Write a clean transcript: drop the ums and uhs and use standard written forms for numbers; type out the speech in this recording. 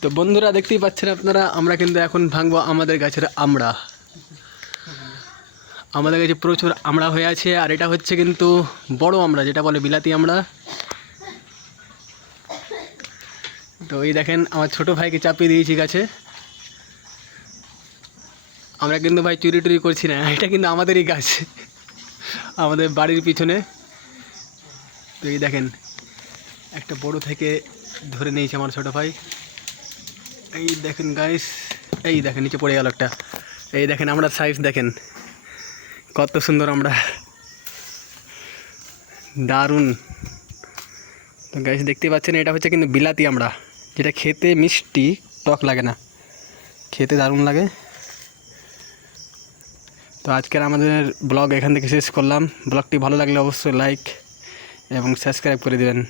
তো বন্ধুরা দেখতেই পাচ্ছেন আপনারা, আমরা কিন্তু এখন ভাঙবো আমাদের গাছের আমড়া। আমাদের কাছে প্রচুর আমড়া হয়ে আছে, আর এটা হচ্ছে কিন্তু বড় আমড়া, যেটা বলে বিলাতি আমড়া। তো এই দেখেন আমার ছোট ভাইকে চাপিয়ে দিয়েছি গাছে। আমরা কিন্তু ভাই চুরি টুরি করছি না, এটা কিন্তু আমাদেরই গাছ, আমাদের বাড়ির পিছনে। তো এই দেখেন একটা বড় থেকে ধরে নিয়েছে আমার ছোট ভাই। এই দেখেন গাইস, এই দেখেন নিচে পড়ে গেল একটা। এই দেখেন আমরা সাইজ দেখেন কত সুন্দর আমরা, দারুণ। তো গাইস দেখতে পাচ্ছেন এটা হচ্ছে কিন্তু বিলাতি আমড়া, যেটা খেতে মিষ্টি, টক লাগে না, খেতে দারুণ লাগে। তো আজকের আমাদের ব্লগ এখান থেকে শেষ করলাম। ব্লগটি ভালো লাগলে অবশ্যই লাইক এবং সাবস্ক্রাইব করে দেবেন।